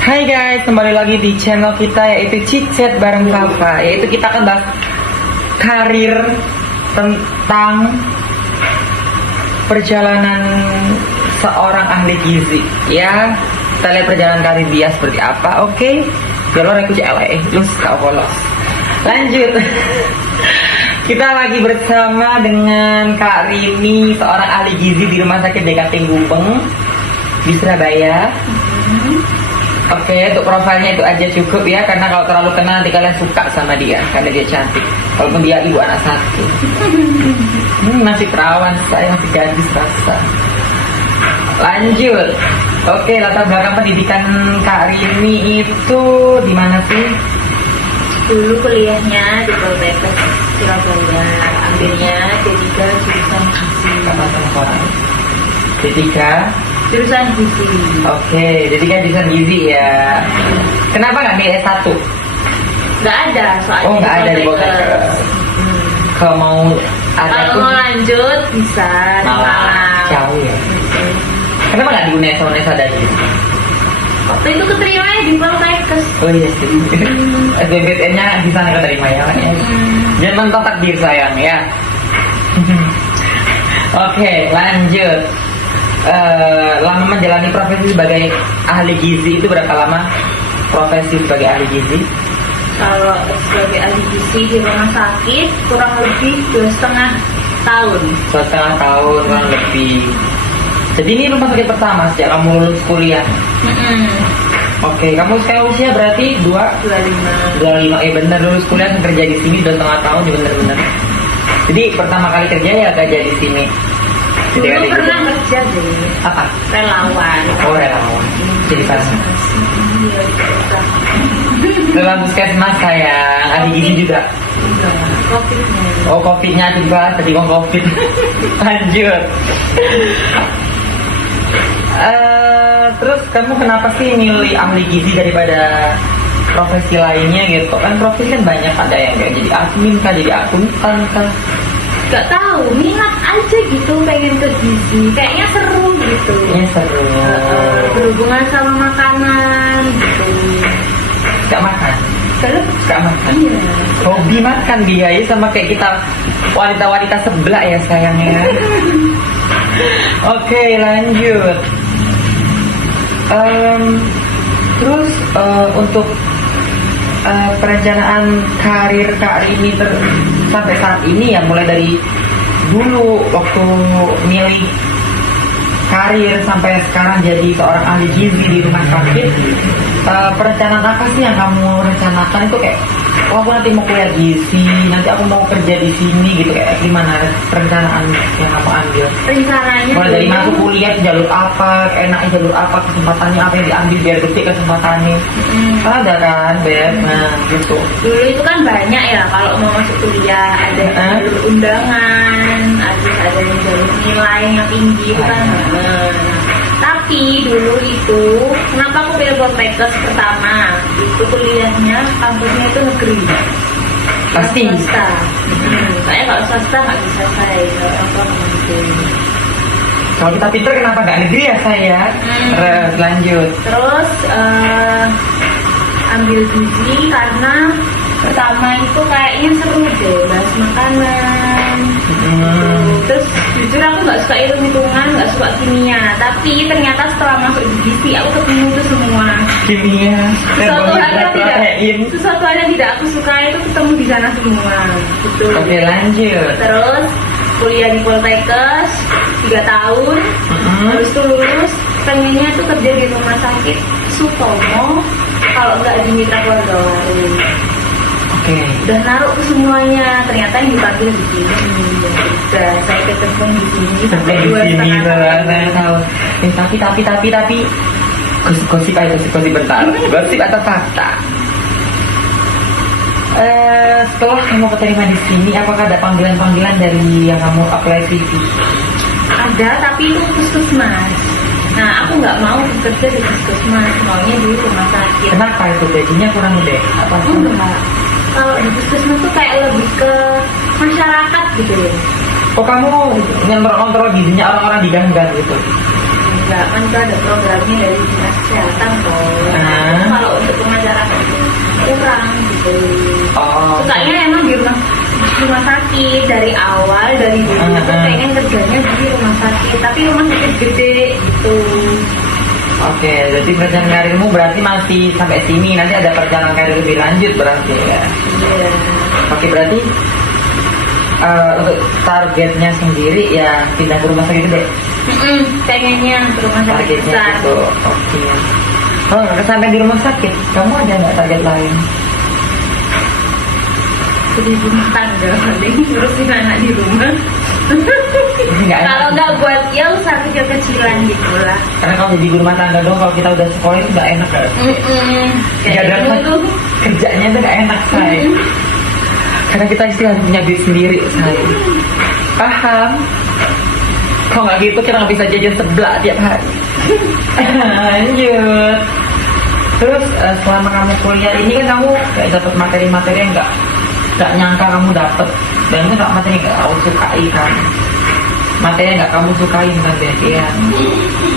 Hai guys, kembali lagi di channel kita yaitu Chit-Chat bareng Papa. Yaitu kita akan bahas karir tentang perjalanan seorang ahli gizi. Ya, kita lihat perjalanan karir dia seperti apa. Oke, jalur aku lus kau polos. Lanjut. Kita lagi bersama dengan Kak Rini, seorang ahli gizi di Rumah Sakit DKT Gubeng di Surabaya. Oke, untuk profilnya itu aja cukup ya, karena kalau terlalu kenal nanti kalian suka sama dia karena dia cantik. Walaupun dia ibu anak satu. Masih perawan, saya masih gadis rasa. Lanjut. Oke, latar belakang pendidikan Kak Rini itu di mana sih? Dulu kuliahnya di Poltekkes Surabaya, ambilnya D3 jurusan gizi. D3 Jurusan gizi. Oke, D3 jurusan gizi ya. Kenapa nggak milih S1? Nggak ada soalnya. Oh, nggak ada di Poltekkes. Kalau mau ada Kalau pun mau lanjut bisa di Malang. jauh ya. Kenapa nggak di UNESA tadi? Waktu itu keterima di Poltekkes. Oh iya sih. SBMPTN-nya di sana keterima ya, Pak ya. Jangan mentok takdir sayang ya. Oke, lanjut. Lama menjalani profesi sebagai ahli gizi itu berapa lama? Profesi sebagai ahli gizi? Kalau sebagai ahli gizi di rumah sakit kurang lebih 2,5 tahun. 2,5 tahun kurang lebih. Jadi ini rumah sakit pertama sejak kamu lulus kuliah. Oke, kamu sekarang usia berarti 25. Bener, lulus kuliah kerja di sini 2,5 tahun ya, bener. Jadi pertama kali kerja ya kerja di sini. Dulu pernah kerja deh. Apa? Relawan. Oh, relawan. Jadi sana. Iya, Relawan puskesmas sayang, ahli gizi juga. Covid-nya. Oh, COVID-nya juga, tadi kok COVID. Lanjut. Terus kamu kenapa sih milih ahli gizi daripada profesi lainnya gitu? Kan profesi kan banyak, ada yang kayak jadi admin kah, jadi akuntan kah? Gak tahu, minat aja gitu, pengen ke gizi, kayaknya seru gitu. Ini seru. Berhubungan sama makanan gitu. Gak makan? Terus? Gak makan? Iya. Hobi makan dia ya, sama kayak kita wanita-wanita sebelah ya sayangnya. Oke, lanjut. Terus untuk perencanaan karir Kak Rini sampai saat ini ya, mulai dari dulu waktu milih karir sampai sekarang jadi seorang ahli gizi di rumah sakit, perencanaan apa sih yang kamu rencanakan itu kayak, oh aku nanti mau kuliah gizi, nanti aku mau kerja di sini gitu, kayak gimana perencanaan yang kamu ambil? Rencananya Mulai dari masuk kuliah jalur apa, enaknya jalur apa, kesempatannya apa yang diambil biar gede kesempatannya. Ada kan, Beb? Nah, gitu. dulu itu kan banyak ya kalau mau masuk kuliah, ada jalur undangan, ada yang jalur nilai yang tinggi itu kan. Tapi dulu itu kenapa aku pilih Poltekkes pertama? Itu kuliahnya kampusnya itu negeri. Pasti. Swasta. Soalnya kalau swasta nggak bisa saya apa gitu. Kalau kita pinter kenapa nggak negeri ya saya? Terus lanjut. Terus ambil gizi karena pertama itu kayaknya seru deh, bahas makanan. Terus jujur aku nggak suka hitung-hitungan, nggak suka kimia. Tapi ternyata setelah masuk di gizi aku ketemu itu semua. Kimia. Sesuatu hal yang tidak aku suka itu ketemu di sana semua. Gitu. Oke, lanjut. Terus kuliah di Poltekkes 3 tahun. Habis itu lulus, pengennya tuh kerja di rumah sakit Sutomo, kalau nggak di Mitra Keluarga Waru. Oke. Udah naruh ke semuanya, ternyata yang dipanggil di sini. Udah saya ketemu di sini Sampai di sini saya tahu. Tapi gosip bentar. Gosip atau fakta? Setelah kamu keterima di sini, apakah ada panggilan dari yang kamu apply CV? Ada, tapi itu puskesmas. Nah, aku nggak mau bekerja di puskesmas, maunya di rumah sakit. Kenapa itu gajinya kurang gede? Apa sih? Enggak. Kalau di puskesmas tuh kayak lebih ke masyarakat gitu ya. Oh, kamu ngontrol gizinya orang-orang di gang-gang gitu? Enggak, kan itu ada programnya dari dinas kesehatan kok. rumah sakit dari awal, dari dulu tuh pengen kerjanya di rumah sakit, tapi rumah sakit gede gitu. Oke, jadi perjalanan karirmu berarti masih sampai sini. Nanti ada perjalanan karir lebih lanjut berarti ya. Iya. Oke, berarti untuk targetnya sendiri ya pindah ke rumah sakit gede. Pengennya ke rumah sakit Targetnya besar. itu. Oke. Oh, sampai di rumah sakit, kamu ada nggak target lain? Jadi rumah tangga, paling ngurusin anak di rumah. Nggak Kalau enak. nggak buat ya usaha kecil-kecilan gitu lah. Karena kalau jadi ibu rumah tangga dong, kalau kita udah sekolah itu nggak enak kan? Kayak Nggak gitu dapat. tuh. Kerjanya tuh nggak enak say. Karena kita istilahnya punya duit sendiri say. Paham? Kalau nggak gitu kita nggak bisa jajan sebelah tiap hari. Lanjut. Terus selama kamu kuliah ini kan kamu kayak dapat materi-materi yang nggak nyangka kamu dapat, dan itu nggak materi yang nggak kamu sukai kan, materi yang nggak kamu sukain kan berarti ya.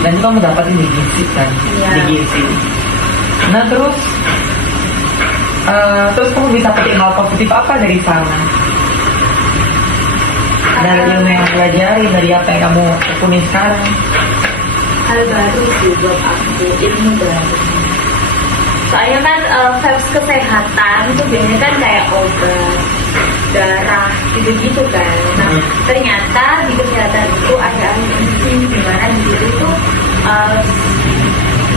Dan itu kamu dapatin di gizi kan, Iya. di gizi. Nah terus kamu bisa petik hal positif apa dari sana? Dari ilmu yang kamu pelajari, dari apa yang kamu tekuni sekarang? Hal baru sih buat aku, ilmu baru. Soalnya kan vibes kesehatan itu biasanya kan kayak obat, darah, gitu-gitu kan. Nah, ternyata di kesehatan itu ada ahli dimana di situ itu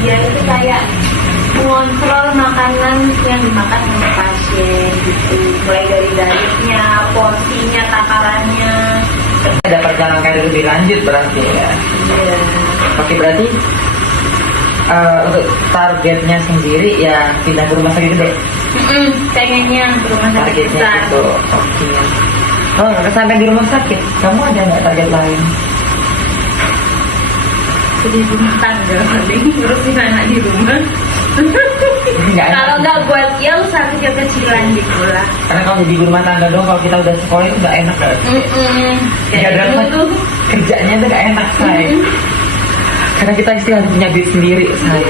dia itu kayak mengontrol makanan yang dimakan oleh pasien gitu, mulai dari dietnya, porsinya, takarannya. Ada perjalanan karir lebih lanjut berarti ya. Iya. Oke, berarti untuk targetnya sendiri ya pindah ke rumah sakit gede. Pengennya ke rumah sakit Targetnya besar. itu. Oke. Oh, sampai di rumah sakit, kamu ada nggak target lain? Jadi rumah tangga, paling ngurusin anak di rumah. Nggak enak. Kalau nggak buat ya usaha kecil-kecilan gitu lah. Karena kalau jadi ibu rumah tangga dong, kalau kita udah sekolah itu nggak enak kan? Kayak Nggak gitu dapat. tuh. Kerjanya tuh nggak enak say. Karena kita istilahnya punya duit sendiri say.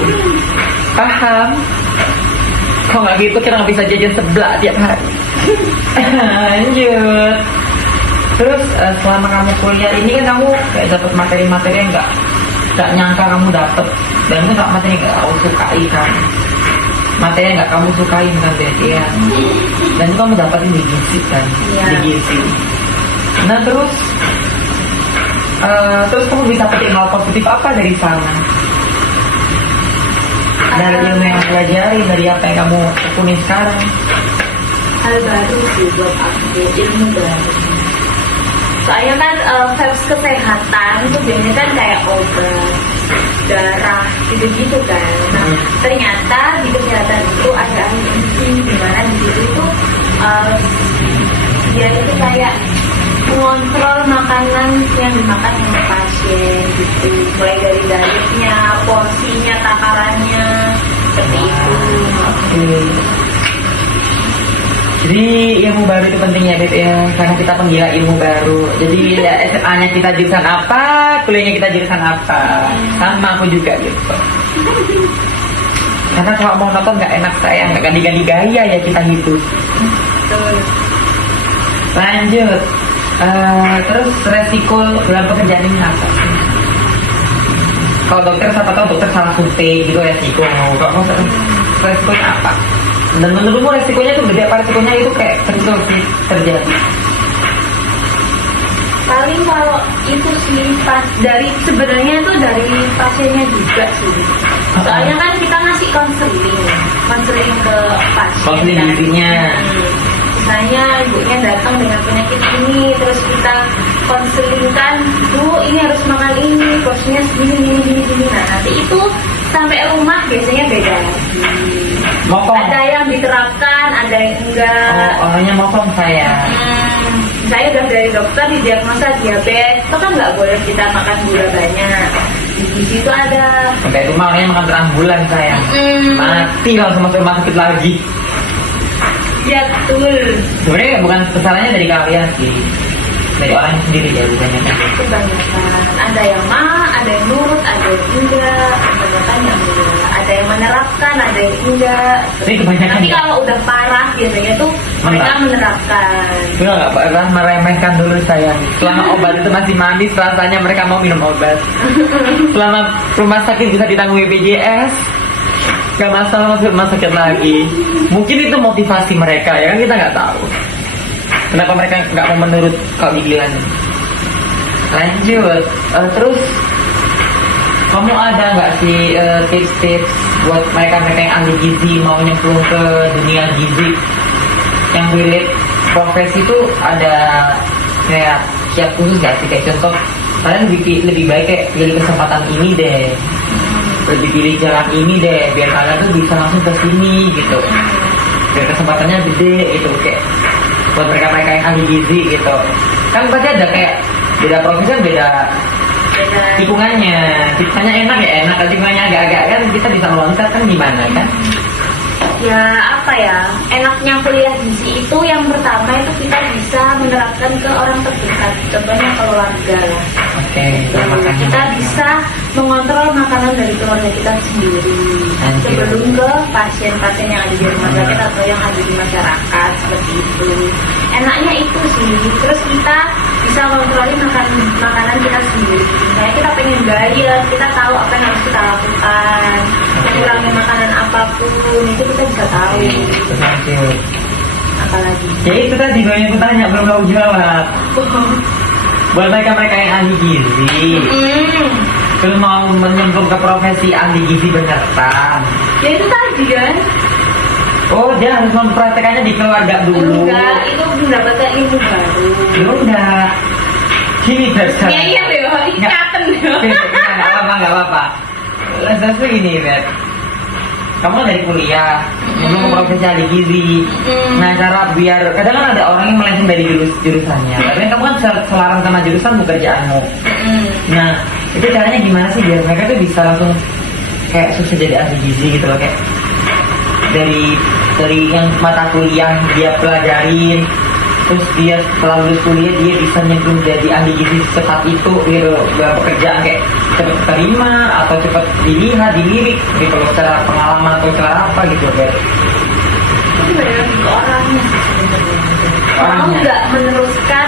Paham? Kalau nggak gitu kita nggak bisa jajan sebelah tiap hari. Lanjut. Terus selama kamu kuliah ini kan kamu kayak dapat materi-materi yang nggak nyangka kamu dapat, dan itu nggak materi yang nggak kamu sukai kan, materi yang nggak kamu sukain kan berarti ya. Dan itu kamu dapatin di gizi kan, Iya. di gizi. Nah terus kamu bisa petik hal positif apa dari sana? Dari ilmu yang kamu pelajari, dari apa yang kamu tekuni sekarang? Hal baru sih buat aku, ilmu baru. Soalnya kan vibes kesehatan itu biasanya kan kayak obat, darah, gitu-gitu kan. Nah, ternyata di kesehatan itu ada ahli dimana di situ itu dia itu kayak mengontrol makanan yang dimakan oleh pasien gitu, mulai dari dietnya, porsinya, takarannya, seperti itu. Oke. Jadi ilmu baru itu penting ya Beb ya, karena kita penggila ilmu baru. Jadi ya SMA-nya kita jurusan apa, kuliahnya kita jurusan apa, sama aku juga gitu. Karena kalau mau nonton nggak enak sayang, nggak ganti-ganti gaya ya kita hidup. Betul. Lanjut. Terus resiko dalam pekerjaan ini apa sih? Kalau dokter siapa tahu dokter salah suntik gitu resiko. Kalau resikonya apa? Dan menurutmu resikonya itu gede apa resikonya itu kayak terus terjadi? Paling kalau itu sih pas dari sebenarnya itu dari pasiennya juga sih. Soalnya kan kita ngasih konseling ke pasien. Konseling kan. dirinya. Misalnya ibunya datang dengan penyakit ini, terus kita konselingkan, Bu ini harus makan ini, porsinya segini. Nah nanti itu sampai rumah biasanya beda lagi. Motong. Ada yang diterapkan, ada yang enggak. Oh, orangnya motong saya. Saya udah dari dokter didiagnosa diabetes, itu kan nggak boleh kita makan gula banyak. Di situ ada. Sampai rumah orangnya makan terang bulan saya. Mati langsung masuk rumah sakit lagi. Ya betul. Sebenarnya bukan kesalahannya dari kalian sih, dari orangnya sendiri ya bukannya. Kebanyakan ada yang ada yang nurut, ada yang enggak, kebanyakan yang enggak. Ada ada yang menerapkan, ada yang enggak. Tapi kebanyakan Tapi ya. kalau udah parah biasanya tuh mereka menerapkan. Gue nggak pernah meremehkan dulu sayang. Selama obat itu masih manis rasanya mereka mau minum obat. Selama rumah sakit bisa ditanggung BPJS, nggak masalah masuk rumah sakit lagi. Mungkin itu motivasi mereka ya kan, kita nggak tahu. Kenapa mereka nggak mau menurut kalau giliran. Lanjut, terus kamu ada nggak sih tips-tips buat mereka-mereka yang ahli gizi mau nyemplung ke dunia gizi yang relate profesi itu, ada kayak kiat khusus nggak sih, kayak contoh kalian lebih baik kayak pilih kesempatan ini deh, lebih pilih jalan ini deh biar kalian tuh bisa langsung ke sini gitu, biar kesempatannya gede gitu, kayak buat mereka-mereka yang ahli gizi gitu kan. Pasti ada kayak beda profesi kan, beda tikungannya enak ya enak, tikungannya agak-agak kan kita bisa meloncat kan, gimana kan. Ya apa ya, enaknya kuliah gizi itu yang pertama itu kita bisa menerapkan ke orang terdekat, contohnya keluarga lah. Oke, Kita bisa mengontrol makanan dari keluarga kita sendiri. Anjir. Sebelum ke pasien-pasien yang ada di rumah sakit atau yang ada di masyarakat, seperti itu. Enaknya itu sih. Terus kita bisa mengontrolin makanan kita sendiri. Misalnya kita pengen diet, kita tahu apa yang harus kita lakukan. Mengurangi makanan apapun itu kita bisa tahu. Lanjut. Apalagi. Ya itu tadi banyak aku tanya belum tahu jawab. Buat mereka-mereka yang ahli gizi, terus mau menyemplung ke profesi ahli gizi beneran. Ya itu tadi kan. Oh, dia harus mempraktekannya di keluarga dulu. Enggak, itu mendapatkan ilmu baru. Ya udah. Gini dasar. Iya iya deh, ikatan deh. Nggak apa-apa. Dasar tuh gini, Bet. Kamu dari kuliah, belum ke profesi ahli gizi. Nah, cara biar kadang kan ada orang yang melenceng dari jurusannya. Tapi kamu kan selaras sama jurusan pekerjaanmu. Nah, itu caranya gimana sih biar mereka tuh bisa langsung kayak sukses jadi ahli gizi gitu loh, kayak dari yang mata kuliah dia pelajarin, terus dia setelah lulus kuliah dia bisa nyemplung jadi ahli gizi secepat itu gitu, dalam pekerjaan kayak cepat terima atau cepat dilirik gitu loh, secara pengalaman atau cara apa gitu kan. Itu balik ke orangnya sih sebenarnya. Mau Orangnya. nggak meneruskan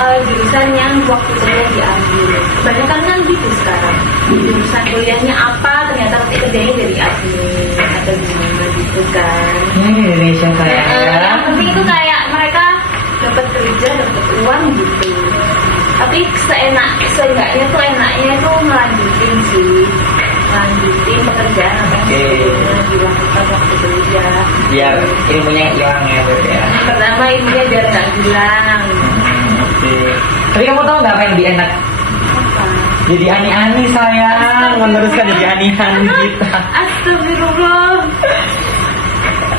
jurusan yang waktu kuliah diambil. Kebanyakan kan gitu sekarang. Jurusan kuliahnya apa, ternyata nanti kerjanya jadi admin atau gimana gitu kan. Ini di Indonesia kayak Yang penting itu kayak mereka dapat kerja, dapat uang gitu. Tapi seenggaknya tuh enaknya tuh melanjutin sih, melanjutin pekerjaan apa yang dilakukan waktu kuliah. biar ilmunya nggak hilang ya, Bet ya. Yang pertama ilmunya biar nggak hilang. Oke. Tapi kamu tahu nggak apa yang lebih enak? Apa? Jadi ani-ani sayang, meneruskan jadi ani-ani kita. Astagfirullah.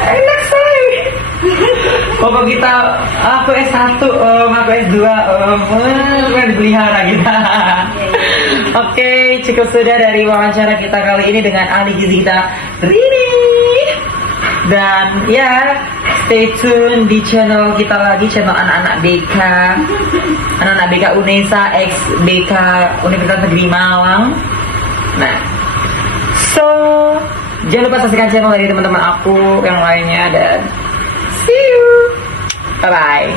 Enak say. Pokok kita, aku S1 aku S2 bukan dipelihara kita. Oke, cukup sudah dari wawancara kita kali ini dengan ahli gizi kita Rini. Dan ya, stay tune di channel kita lagi, channel anak-anak BK, anak-anak BK UNESA X BK Universitas Negeri Malang. Nah, so jangan lupa saksikan channel dari teman-teman aku yang lainnya dan see you, bye bye.